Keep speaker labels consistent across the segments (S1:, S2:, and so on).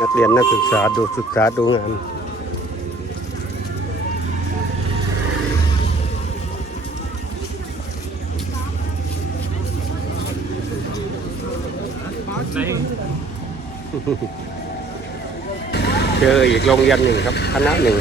S1: นักเรียนนักศึกษาดูศึกษาดูงานเจออีกโรงเรียนหนึ่งครับคณะหนึ่ง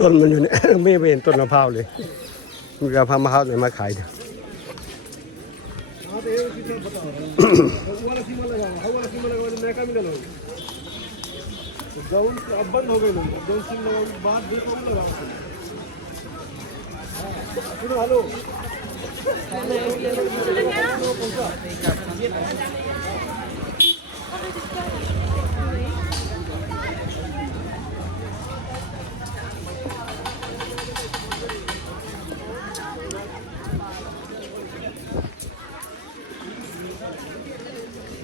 S1: ต้นมันอยู่เนี่ยไม่เห็นต้นมะพร้าวเลย มีกระเพรา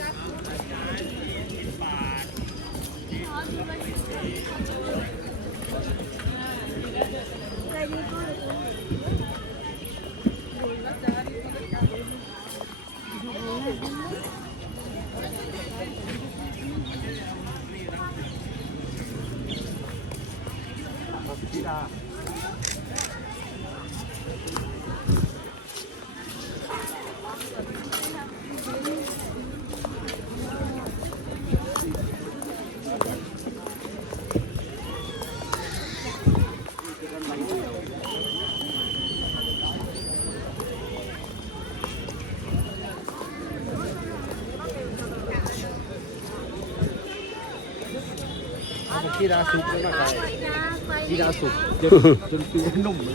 S1: าขาย ที่ดา
S2: สุกแล้วมาไกลที่าสุกจนตัวนุ่มเลย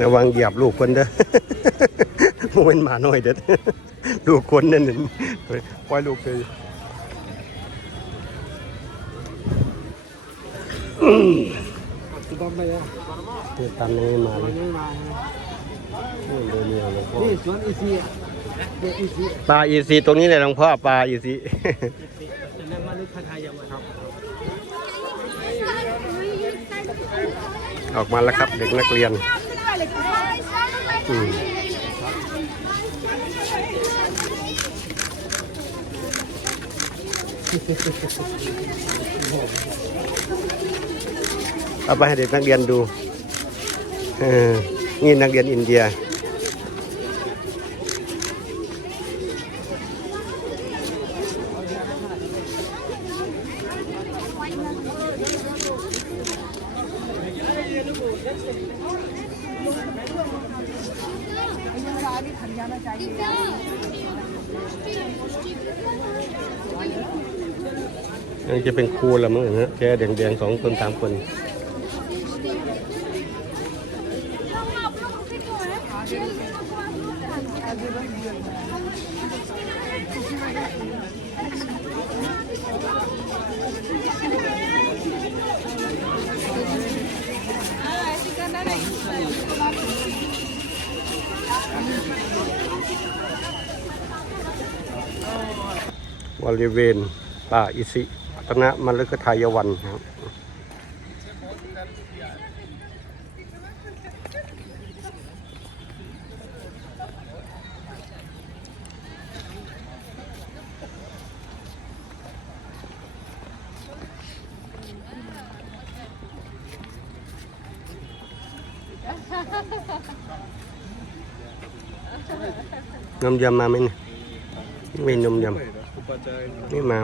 S1: ระวังหยีบลูกคนเด้อมเป็นหมาหน่อยเด้อลูกคนนั่นนึ่งปล่อยลูก
S2: เล
S1: ยคือตันนี้มาเลยนี่
S2: สวนอีซี
S1: ปลาอีซีตรงนี้เลยหลวงพ่อปลาอีซี
S2: นั่งมาลึกพัทยามาครับ
S1: ออกมาแล้วครับเด็กนักเรียนอืมเอาไปให้เด็กนักเรียนดูเออนี่นักเรียนอินเดีย
S3: इधर
S1: ยังจะเป็นครูละมั้งนะแค่แดงๆสองคนสามคน บริเวณป่าอิสิปัตนะมฤคทายวันครับนมยำมาไหมเนี่ยไม่นมยำ ไม่มา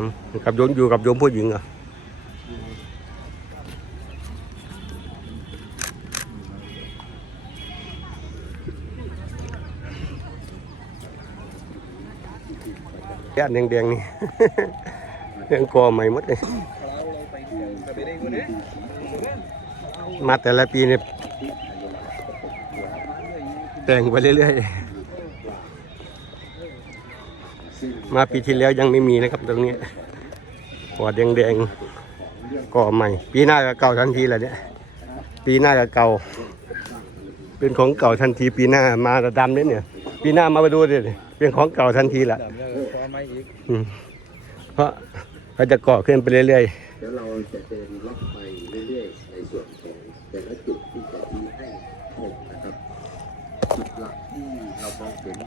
S1: กับโยมอยู่กับโยมผู้หญิงเหรอแก่แดงๆนี่เรื่องกอใหม่หมดเลยมาแต่ละปีเนี่ยแต่งไปเรื่อยๆ มาปีที่แล้วยังไม่มีนะครับตรงนี้ปอดแดงๆก่อใหม่ ปีหน้าก็เก่าทันทีแหละเนี่ย ปีหน้าก็เก่า เป็นของเก่าทันที ปีหน้ามาระดำเนี่ยเนี่ย ปีหน้ามาไปดูดิเป็นของเก่าทันทีแหละเพราะเขาจะก่อขึ้นไปเรื่อย
S4: เดี๋ยวเราจะเดินล็อกไปเรื่อยๆในส่วนของแต่ละจุดที่จะชี้ให้ชมนะครับจุดหลักที่เรามองเห็น